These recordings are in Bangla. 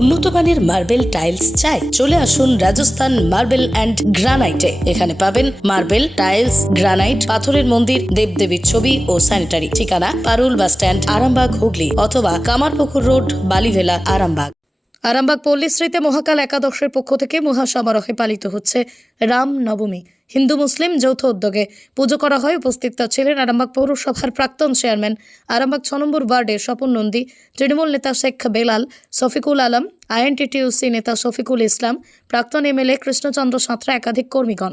উন্নত মানের মার্বেল টাইলস চাই, চলে আসুন রাজস্থান মার্বেল অ্যান্ড গ্রানাইটে। এখানে পাবেন মার্বেল, টাইলস, গ্রানাইট, পাথরের মন্দির, দেবদেবীর ছবি ও স্যানিটারি। ঠিকানা, পারুল বাস স্ট্যান্ড, আরামবাগ, হুগলি অথবা কামারপুকুর রোড, বালিভেলা, আরামবাগ। আরামবাগ পল্লীশ্রীতে মহাকাল একাদশের পক্ষ থেকে মহাসমারোহে পালিত হচ্ছে রাম নবমী। হিন্দু মুসলিম যৌথ উদ্যোগে পুজো করা হয়। উপস্থিত ছিলেন আরামবাগ পৌরসভার প্রাক্তন চেয়ারম্যান, আরামবাগ ছ নম্বর ওয়ার্ডের স্বপন নন্দী, তৃণমূল নেতা শেখ বেলাল, শফিকুল আলম, আইএনটিটিউসি নেতা শফিকুল ইসলাম, প্রাক্তন এমএলএ কৃষ্ণচন্দ্র সাঁতরা একাধিক কর্মীগণ।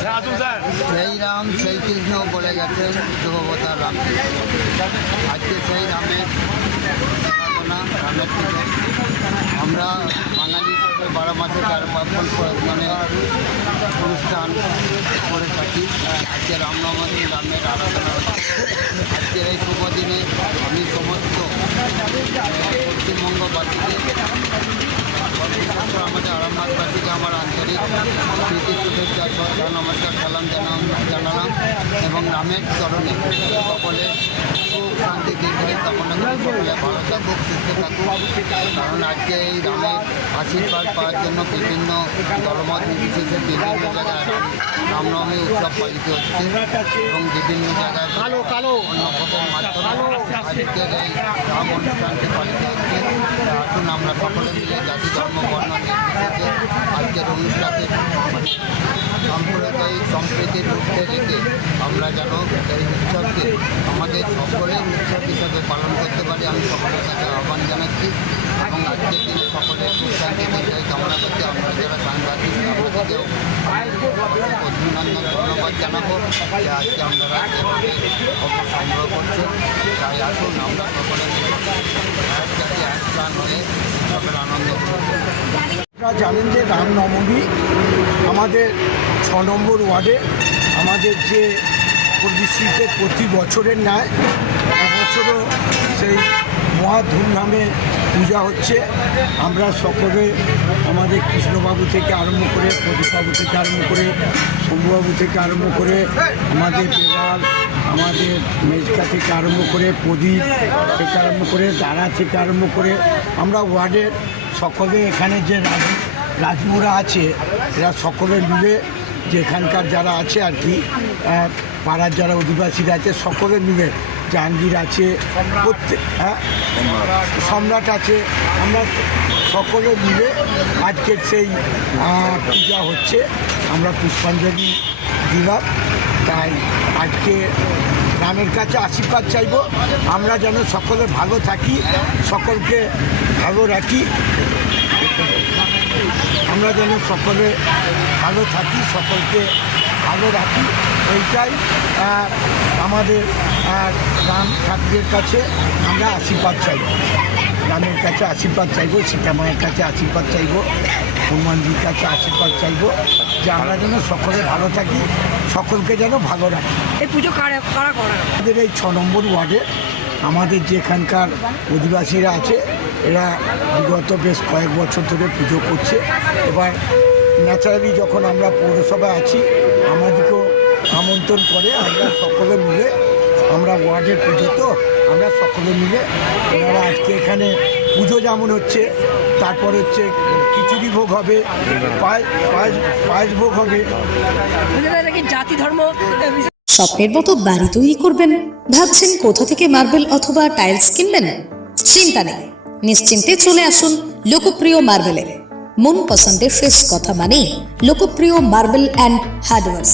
সেই রাম, সেই কৃষ্ণ বলে গেছেন যুগবতার রাম। আজকে সেই রামের আমরা বাঙালি বারো মাসে পার্বণ করে- মানে অনুষ্ঠান করে থাকি। আজকে রামনবমী রামের আরাধনা আজকের এই শুভ দিনে আমি সমস্ত পশ্চিমবঙ্গবাসীকে আমাদের আরামবাগবাসীকে আমার আন্তরিক প্রীতি, শুভেচ্ছা, শ্রদ্ধা, নমস্কার, সালাম জানাম জানালাম এবং রামের চরণে সকলে সুখ শান্তি দীর্ঘায়ু কামনা করি সকলে ভালো থাকুক, সুস্থ থাকুক। কারণ আজকে এই রামের আশীর্বাদ পাওয়ার জন্য বিভিন্ন ধর্মত নির্বিশেষে বিভিন্ন জায়গায় রাম রামনবমী উৎসব পালিত হচ্ছে এবং বিভিন্ন জায়গায় কালো কালো। অন্য পথের মাধ্যমে আজকের এই রাম অনুষ্ঠানটি পালিত হচ্ছে। আসুন আমরা সকলে মিলে জাতি ধর্ম বর্ণ নির্বিশেষে আজকের অনুষ্ঠানে সম্প্রদায়িক সাম্প্রদায়িক সম্প্রীতির রূপে রেখে আমরা যেন এই উৎসবকে আমাদের সকলের উৎসব হিসাবে পালন করতে পারি আমি সকলের কাছে আহ্বান জানাচ্ছি এবং আজকের দিনে সুশান্তি কামনা আমরা যারা সাংবাদিক আপনাদেরকেও অভিনন্দন ধন্যবাদ জানাব যে আজকে আপনারা সংগ্রহ করছেন তাই আসুন আমরা সকলে মিলে এক হয়ে উৎসবের আনন্দ আপনারা জানেন যে রামনবমী আমাদের ছ নম্বর ওয়ার্ডে আমাদের যে পরিস্থিতিতে প্রতি বছরের ন্যায়, এবছরও সেই মহা ধুমধামে পূজা হচ্ছে। আমরা সকলে আমাদের কৃষ্ণবাবু থেকে আরম্ভ করে প্রদীপবাবু থেকে আরম্ভ করে শম্ভুবাবু থেকে আরম্ভ করে আমাদের বেলাল আমাদের মেজকা থেকে আরম্ভ করে প্রদীপ থেকে আরম্ভ করে দাঁড়া থেকে আরম্ভ করে আমরা ওয়ার্ডের সকলে এখানে যে রাজ রাজমুরা আছে, এরা সকলে মিলে যে এখানকার যারা আছে আর কি পাড়ার যারা অধিবাসীরা আছে সকলে মিলে জাহাঙ্গীর আছে, প্রত্যেক হ্যাঁ সম্রাট আছে, আমরা সকলে মিলে আজকের সেই পূজা হচ্ছে। আমরা পুষ্পাঞ্জলি দিলাম। তাই আজকে রামের কাছে আশীর্বাদ চাইব। আমরা যেন সকলে ভালো থাকি, সকলকে ভালো রাখি। আমরা যেন সকলে ভালো থাকি, সকলকে ভালো রাখি। এইটাই আমাদের রাম ঠাকুরের কাছে আমরা আশীর্বাদ চাইব। রামের কাছে আশীর্বাদ চাইব সীতামায়ের কাছে আশীর্বাদ চাইব হনুমানজির কাছে আশীর্বাদ চাইব যে আমরা যেন সকলে ভালো থাকি সকলকে যেন ভালো রাখি। এই পুজো কারা কারা করে? আমাদের এই ছ নম্বর ওয়ার্ডে আমাদের যে এখানকার অধিবাসীরা আছে এরা বিগত বেশ কয়েক বছর ধরে পুজো করছে। এবার ন্যাচারালি যখন আমরা পৌরসভায় আছি আমাদেরকেও আমন্ত্রণ করে আমরা সকলে মিলে আমরা ওয়ার্ডের পুজো তো আমরা সকলে মিলে ওনারা আজকে এখানে পুজো যেমন হচ্ছে তারপর হচ্ছে খিচুড়ি ভোগ হবে পায়েস পায়েস পায়েস ভোগ হবে। জাতি ধর্ম স্বপ্নের মতো বাড়ি তৈরি করবেন? ভাবছেন কোথা থেকে মার্বেল অথবা টাইলস কিনবেন? চিন্তা নেই নিশ্চিন্তে চলে আসুন লোকপ্রিয় মার্বেলের। মন পছন্দের শেষ কথা মানেই লোকপ্রিয় মার্বেল অ্যান্ড হার্ডওয়ার্স।